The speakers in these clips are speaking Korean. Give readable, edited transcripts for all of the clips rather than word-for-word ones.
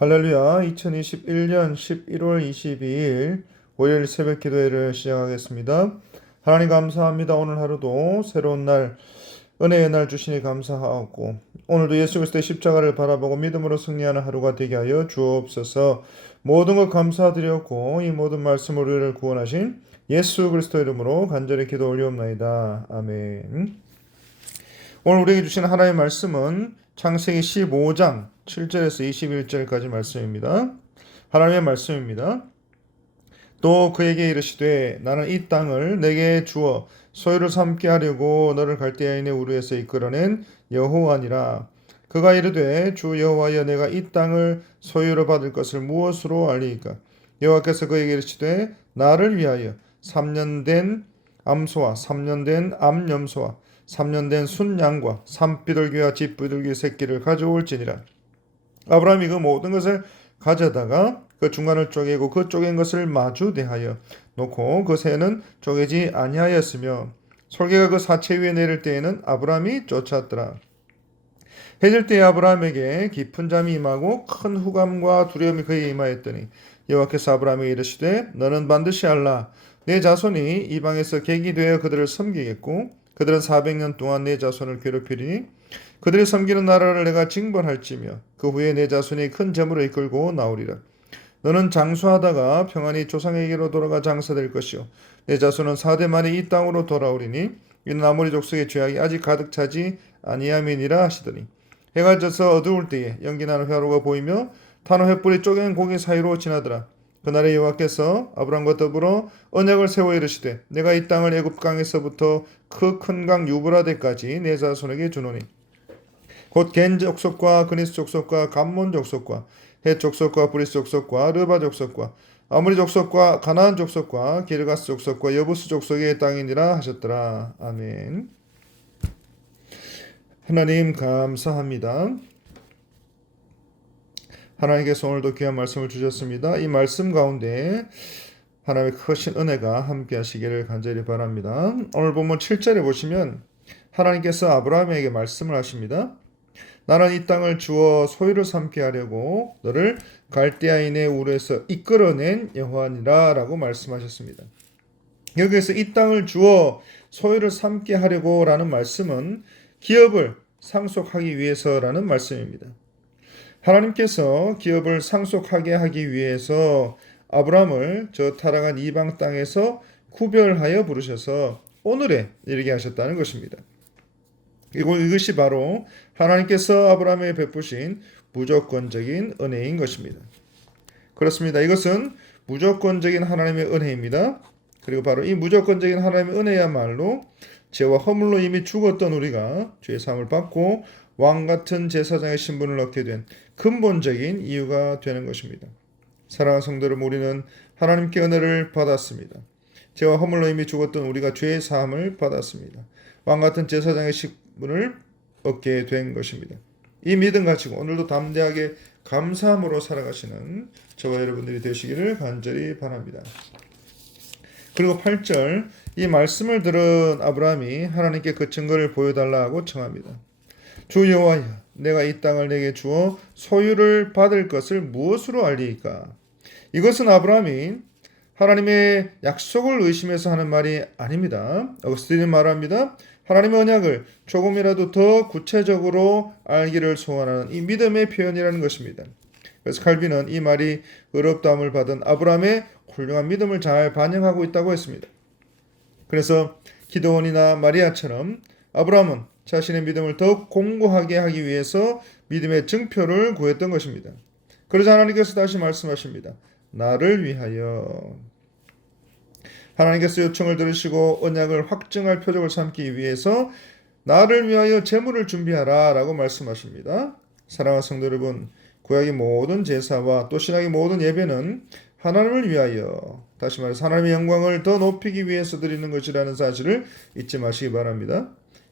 할렐루야. 2021년 11월 22일 월요일 새벽 기도회를 시작하겠습니다. 하나님 감사합니다. 오늘 하루도 새로운 날, 은혜의 날 주시니 감사하고 오늘도 예수 그리스도의 십자가를 바라보고 믿음으로 승리하는 하루가 되게 하여 주옵소서. 모든 것 감사드렸고 이 모든 말씀을 우리를 구원하신 예수 그리스도 이름으로 간절히 기도 올리옵나이다. 아멘. 오늘 우리에게 주신 하나님의 말씀은 창세기 15장 7절에서 21절까지 말씀입니다. 하나님의 말씀입니다. 또 그에게 이르시되 나는 이 땅을 내게 주어 소유를 삼게 하려고 너를 갈대아인의 우르에서 이끌어낸 여호와니라. 그가 이르되 주 여호와여 내가 이 땅을 소유로 받을 것을 무엇으로 알리이까? 여호와께서 그에게 이르시되 나를 위하여 3년 된 암소와 3년 된 암염소와 3년 된 순양과 산비둘기와 집비둘기 새끼를 가져올지니라. 아브라함이 그 모든 것을 가져다가 그 중간을 쪼개고 그 쪼갠 것을 마주 대하여 놓고 그 새는 쪼개지 아니하였으며 솔개가 그 사체 위에 내릴 때에는 아브라함이 쫓았더라. 해질 때에 아브라함에게 깊은 잠이 임하고 큰 후감과 두려움이 그에게 임하였더니 여호와께서 아브라함에게 이르시되 너는 반드시 알라. 내 자손이 이방에서 객이 되어 그들을 섬기겠고 그들은 400년 동안 내 자손을 괴롭히리니 그들이 섬기는 나라를 내가 징벌할지며 그 후에 내 자손이 큰 재물을 이끌고 나오리라. 너는 장수하다가 평안히 조상에게로 돌아가 장사될 것이요 내 자손은 4대 만에 이 땅으로 돌아오리니 이는 아모리 족속의 죄악이 아직 가득 차지 아니함이니라 하시더니 해가 져서 어두울 때에 연기나는 회로가 보이며 타는 횃불이 쪼갠 고기 사이로 지나더라. 그날에 여호와께서 아브람과 더불어 언약을 세워 이르시되 내가 이 땅을 애굽 강에서부터 그 큰 강 유브라데까지 내 자손에게 주노니 곧 겐 족속과 그니스 족속과 감몬 족속과 헷 족속과 브리스 족속과 르바 족속과 아무리 족속과 가나안 족속과 기르가스 족속과 여부스 족속의 땅이니라 하셨더라. 아멘. 하나님 감사합니다. 하나님께서 오늘도 귀한 말씀을 주셨습니다. 이 말씀 가운데 하나님의 크신 은혜가 함께 하시기를 간절히 바랍니다. 오늘 본문 7절에 보시면 하나님께서 아브라함에게 말씀을 하십니다. 나는 이 땅을 주어 소유를 삼게 하려고 너를 갈대아인의 우르에서 이끌어낸 여호와니라 라고 말씀하셨습니다. 여기에서 이 땅을 주어 소유를 삼게 하려고 라는 말씀은 기업을 상속하기 위해서라는 말씀입니다. 하나님께서 기업을 상속하게 하기 위해서 아브라함을 저 타락한 이방 땅에서 구별하여 부르셔서 오늘에 이르게 하셨다는 것입니다. 이것이 바로 하나님께서 아브라함에 베푸신 무조건적인 은혜인 것입니다. 그렇습니다. 이것은 무조건적인 하나님의 은혜입니다. 그리고 바로 이 무조건적인 하나님의 은혜야말로 죄와 허물로 이미 죽었던 우리가 죄 사함을 받고 왕같은 제사장의 신분을 얻게 된 근본적인 이유가 되는 것입니다. 사랑하는 성도 여러분, 우리는 하나님께 은혜를 받았습니다. 죄와 허물로 이미 죽었던 우리가 죄의 사함을 받았습니다. 왕같은 제사장의 신분을 얻게 된 것입니다. 이 믿음 가지고 오늘도 담대하게 감사함으로 살아가시는 저와 여러분들이 되시기를 간절히 바랍니다. 그리고 8절, 이 말씀을 들은 아브라함이 하나님께 그 증거를 보여달라고 청합니다. 주 여호와여 내가 이 땅을 내게 주어 소유를 받을 것을 무엇으로 알리이까? 이것은 아브라함이 하나님의 약속을 의심해서 하는 말이 아닙니다. 어거스틴이 말합니다. 하나님의 언약을 조금이라도 더 구체적으로 알기를 소원하는 이 믿음의 표현이라는 것입니다. 그래서 칼빈은 이 말이 의롭다함을 받은 아브라함의 훌륭한 믿음을 잘 반영하고 있다고 했습니다. 그래서 기드온이나 마리아처럼 아브라함은 자신의 믿음을 더욱 공고하게 하기 위해서 믿음의 증표를 구했던 것입니다. 그러자 하나님께서 다시 말씀하십니다. 나를 위하여. 하나님께서 요청을 들으시고 언약을 확증할 표적을 삼기 위해서 나를 위하여 제물을 준비하라 라고 말씀하십니다. 사랑하는 성도 여러분, 구약의 모든 제사와 또 신약의 모든 예배는 하나님을 위하여, 다시 말해서 하나님의 영광을 더 높이기 위해서 드리는 것이라는 사실을 잊지 마시기 바랍니다.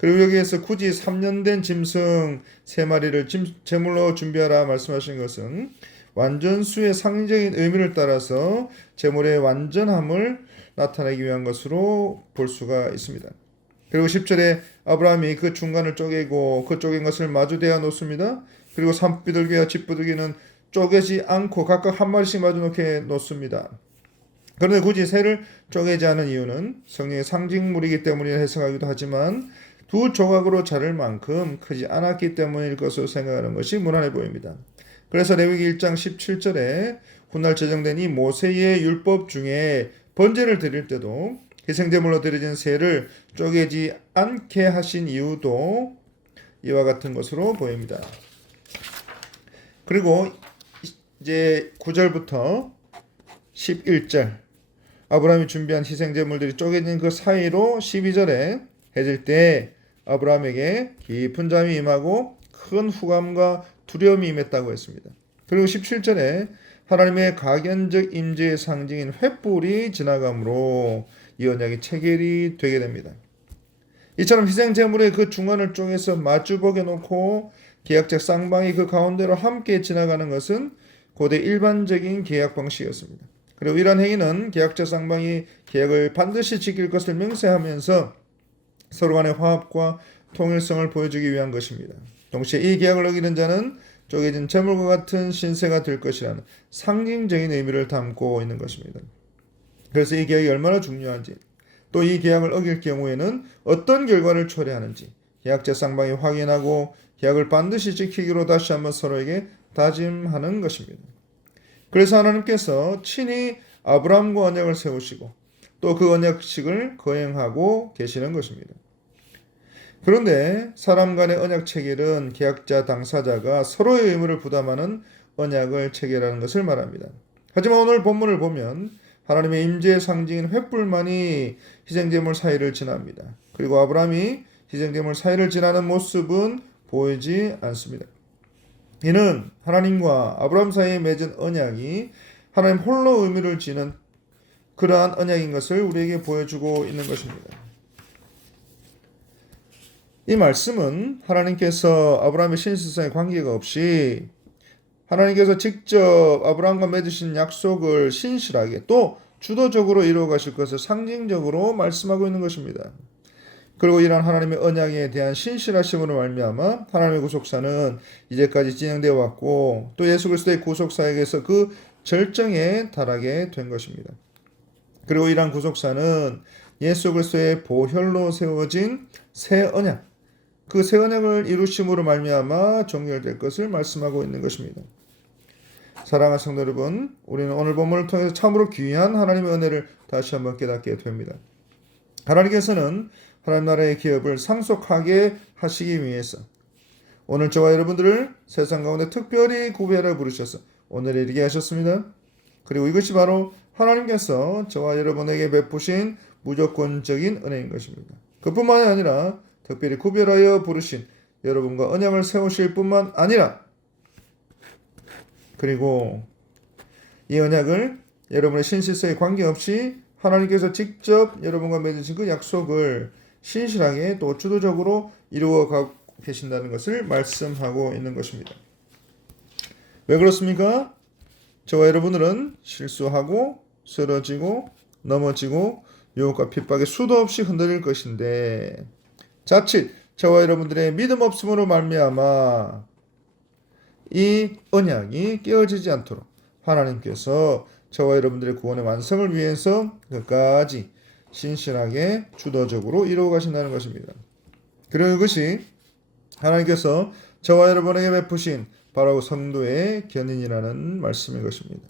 그리고 여기에서 굳이 3년 된 짐승 3마리를 제물로 준비하라 말씀하신 것은 완전수의 상징적인 의미를 따라서 제물의 완전함을 나타내기 위한 것으로 볼 수가 있습니다. 그리고 10절에 아브라함이 그 중간을 쪼개고 그 쪼갠 것을 마주 대어 놓습니다. 그리고 산비둘기와 집비둘기는 쪼개지 않고 각각 한 마리씩 마주 놓게 놓습니다. 그런데 굳이 새를 쪼개지 않은 이유는 성령의 상징물이기 때문이라 해석하기도 하지만 두 조각으로 자를 만큼 크지 않았기 때문일 것으로 생각하는 것이 무난해 보입니다. 그래서 레위기 1장 17절에 훗날 제정된 이 모세의 율법 중에 번제를 드릴 때도 희생제물로 드려진 새를 쪼개지 않게 하신 이유도 이와 같은 것으로 보입니다. 그리고 이제 9절부터 11절 아브라함이 준비한 희생제물들이 쪼개진 그 사이로 12절에 해질 때 아브라함에게 깊은 잠이 임하고 큰 후감과 두려움이 임했다고 했습니다. 그리고 17절에 하나님의 가견적 임재의 상징인 횃불이 지나감으로 이 언약이 체결이 되게 됩니다. 이처럼 희생제물의 그 중간을 쪼개서 마주보게 놓고 계약적 쌍방이 그 가운데로 함께 지나가는 것은 고대 일반적인 계약 방식이었습니다. 그리고 이러한 행위는 계약적 쌍방이 계약을 반드시 지킬 것을 맹세하면서 서로 간의 화합과 통일성을 보여주기 위한 것입니다. 동시에 이 계약을 어기는 자는 쪼개진 재물과 같은 신세가 될 것이라는 상징적인 의미를 담고 있는 것입니다. 그래서 이 계약이 얼마나 중요한지, 또 이 계약을 어길 경우에는 어떤 결과를 초래하는지 계약자 쌍방이 확인하고 계약을 반드시 지키기로 다시 한번 서로에게 다짐하는 것입니다. 그래서 하나님께서 친히 아브라함과 언약을 세우시고 또 그 언약식을 거행하고 계시는 것입니다. 그런데 사람 간의 언약 체결은 계약자 당사자가 서로의 의무를 부담하는 언약을 체결하는 것을 말합니다. 하지만 오늘 본문을 보면 하나님의 임재의 상징인 횃불만이 희생제물 사이를 지납니다. 그리고 아브라함이 희생제물 사이를 지나는 모습은 보이지 않습니다. 이는 하나님과 아브라함 사이에 맺은 언약이 하나님 홀로 의미를 지는 그러한 언약인 것을 우리에게 보여주고 있는 것입니다. 이 말씀은 하나님께서 아브라함의 신실성에 관계가 없이 하나님께서 직접 아브라함과 맺으신 약속을 신실하게 또 주도적으로 이루어 가실 것을 상징적으로 말씀하고 있는 것입니다. 그리고 이러한 하나님의 언약에 대한 신실하심으로 말미암아 하나님의 구속사는 이제까지 진행되어 왔고 또 예수 그리스도의 구속사에게서 그 절정에 달하게 된 것입니다. 그리고 이러한 구속사는 예수 그리스도의 보혈로 세워진 새 언약, 그 새 언약을 이루심으로 말미암아 종결될 것을 말씀하고 있는 것입니다. 사랑하는 성도 여러분, 우리는 오늘 본문을 통해서 참으로 귀한 하나님의 은혜를 다시 한번 깨닫게 됩니다. 하나님께서는 하나님 나라의 기업을 상속하게 하시기 위해서 오늘 저와 여러분들을 세상 가운데 특별히 구별해 부르셔서 오늘에 이르게 하셨습니다. 그리고 이것이 바로 하나님께서 저와 여러분에게 베푸신 무조건적인 은혜인 것입니다. 그뿐만이 아니라 특별히 구별하여 부르신 여러분과 언약을 세우실 뿐만 아니라 그리고 이 언약을 여러분의 신실성에 관계없이 하나님께서 직접 여러분과 맺으신 그 약속을 신실하게 또 주도적으로 이루어 가고 계신다는 것을 말씀하고 있는 것입니다. 왜 그렇습니까? 저와 여러분들은 실수하고 쓰러지고 넘어지고 유혹과 핍박에 수도 없이 흔들릴 것인데 자칫 저와 여러분들의 믿음 없음으로 말미암아 이 언약이 깨어지지 않도록 하나님께서 저와 여러분들의 구원의 완성을 위해서 끝까지 신실하게 주도적으로 이루어 가신다는 것입니다. 그리고 이것이 하나님께서 저와 여러분에게 베푸신 바로 성도의 견인이라는 말씀인 것입니다.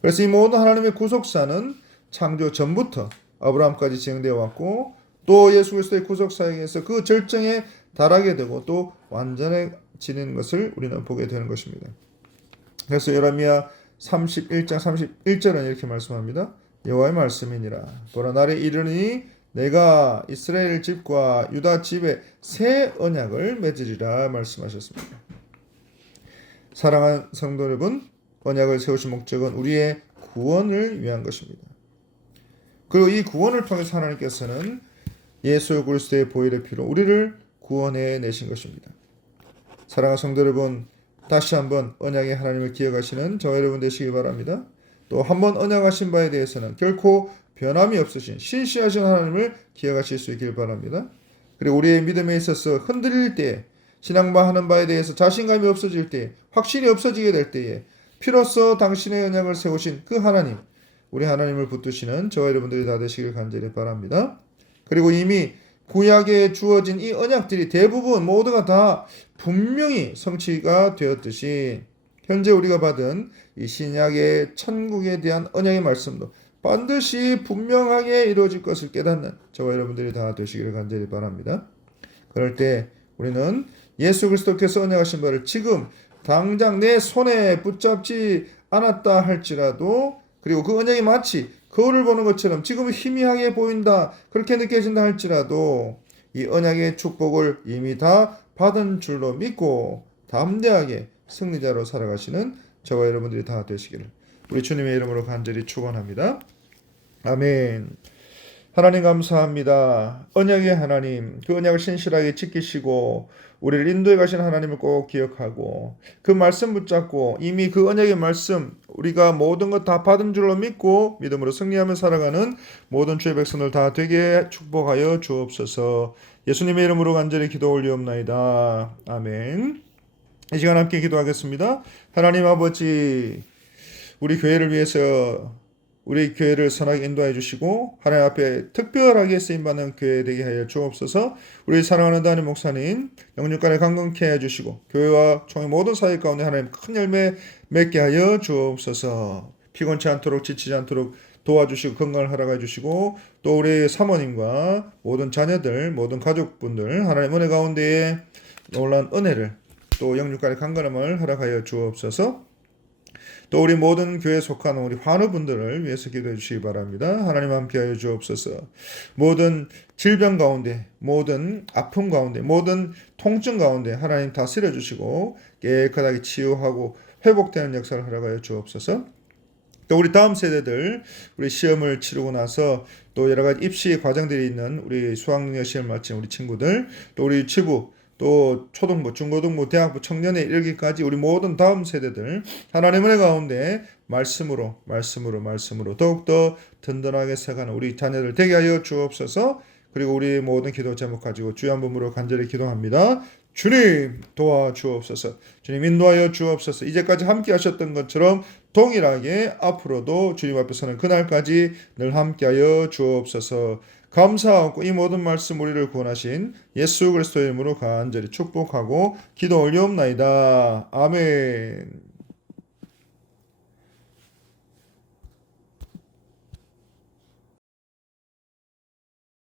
그래서 이 모든 하나님의 구속사는 창조 전부터 아브라함까지 진행되어 왔고 또 예수 그리스도의 구속사에게서 그 절정에 달하게 되고 또 완전해지는 것을 우리는 보게 되는 것입니다. 그래서 예레미야 31장 31절은 이렇게 말씀합니다. 여호와의 말씀이니라. 보라 날이 이르니 내가 이스라엘 집과 유다 집에 새 언약을 맺으리라 말씀하셨습니다. 사랑하는 성도 여러분, 언약을 세우신 목적은 우리의 구원을 위한 것입니다. 그리고 이 구원을 통해서 하나님께서는 예수 그리스도의 보혈의 피로 우리를 구원해 내신 것입니다. 사랑하는 성도 여러분, 다시 한번 언약의 하나님을 기억하시는 저와 여러분 되시기 바랍니다. 또 한번 언약하신 바에 대해서는 결코 변함이 없으신 신실하신 하나님을 기억하실 수 있길 바랍니다. 그리고 우리의 믿음에 있어서 흔들릴 때에 신앙만 하는 바에 대해서 자신감이 없어질 때에 확신이 없어지게 될 때에 피로써 당신의 언약을 세우신 그 하나님, 우리 하나님을 붙드시는 저와 여러분들이 다 되시길 간절히 바랍니다. 그리고 이미 구약에 주어진 이 언약들이 대부분 모두가 다 분명히 성취가 되었듯이 현재 우리가 받은 이 신약의 천국에 대한 언약의 말씀도 반드시 분명하게 이루어질 것을 깨닫는 저와 여러분들이 다 되시기를 간절히 바랍니다. 그럴 때 우리는 예수 그리스도께서 언약하신 바를 지금 당장 내 손에 붙잡지 않았다 할지라도, 그리고 그 언약이 마치 거울을 보는 것처럼 지금 희미하게 보인다, 그렇게 느껴진다 할지라도 이 언약의 축복을 이미 다 받은 줄로 믿고 담대하게 승리자로 살아가시는 저와 여러분들이 다 되시기를 우리 주님의 이름으로 간절히 축원합니다. 아멘. 하나님 감사합니다. 언약의 하나님, 그 언약을 신실하게 지키시고 우리를 인도해 가신 하나님을 꼭 기억하고 그 말씀 붙잡고 이미 그 언약의 말씀 우리가 모든 것 다 받은 줄로 믿고 믿음으로 승리하며 살아가는 모든 주의 백성들 다 되게 축복하여 주옵소서. 예수님의 이름으로 간절히 기도 올리옵나이다. 아멘. 이 시간 함께 기도하겠습니다. 하나님 아버지, 우리 교회를 위해서 우리 교회를 선하게 인도해 주시고 하나님 앞에 특별하게 쓰임받는 교회 되게 하여 주옵소서. 우리 사랑하는 담임 목사님 영육간에 강건케 해 주시고 교회와 총회 모든 사회 가운데 하나님 큰 열매 맺게 하여 주옵소서. 피곤치 않도록 지치지 않도록 도와주시고 건강을 허락해 주시고 또 우리 사모님과 모든 자녀들 모든 가족분들 하나님 은혜 가운데에 놀란 은혜를 또 영육간의 강건함을 허락하여 주옵소서. 또 우리 모든 교회에 속한 우리 환우분들을 위해서 기도해 주시기 바랍니다. 하나님 함께하여 주옵소서. 모든 질병 가운데, 모든 아픔 가운데, 모든 통증 가운데 하나님 다스려 주시고 깨끗하게 치유하고 회복되는 역사를 허락하여 주옵소서. 또 우리 다음 세대들, 우리 시험을 치르고 나서 또 여러 가지 입시 과정들이 있는 우리 수학능력 시험 마친 우리 친구들, 또 우리 유치부, 또 초등부, 중고등부, 대학부, 청년에 이르기까지 우리 모든 다음 세대들 하나님의 은혜 가운데 말씀으로 더욱더 든든하게 살아가는 우리 자녀들 되게 하여 주옵소서. 그리고 우리 모든 기도 제목 가지고 주의 한 분으로 간절히 기도합니다. 주님 도와주옵소서. 주님 인도하여 주옵소서. 이제까지 함께 하셨던 것처럼 동일하게 앞으로도 주님 앞에 서는 그날까지 늘 함께하여 주옵소서. 감사하고 이 모든 말씀 우리를 구원하신 예수 그리스도의 이름으로 간절히 축복하고 기도 올리옵나이다. 아멘.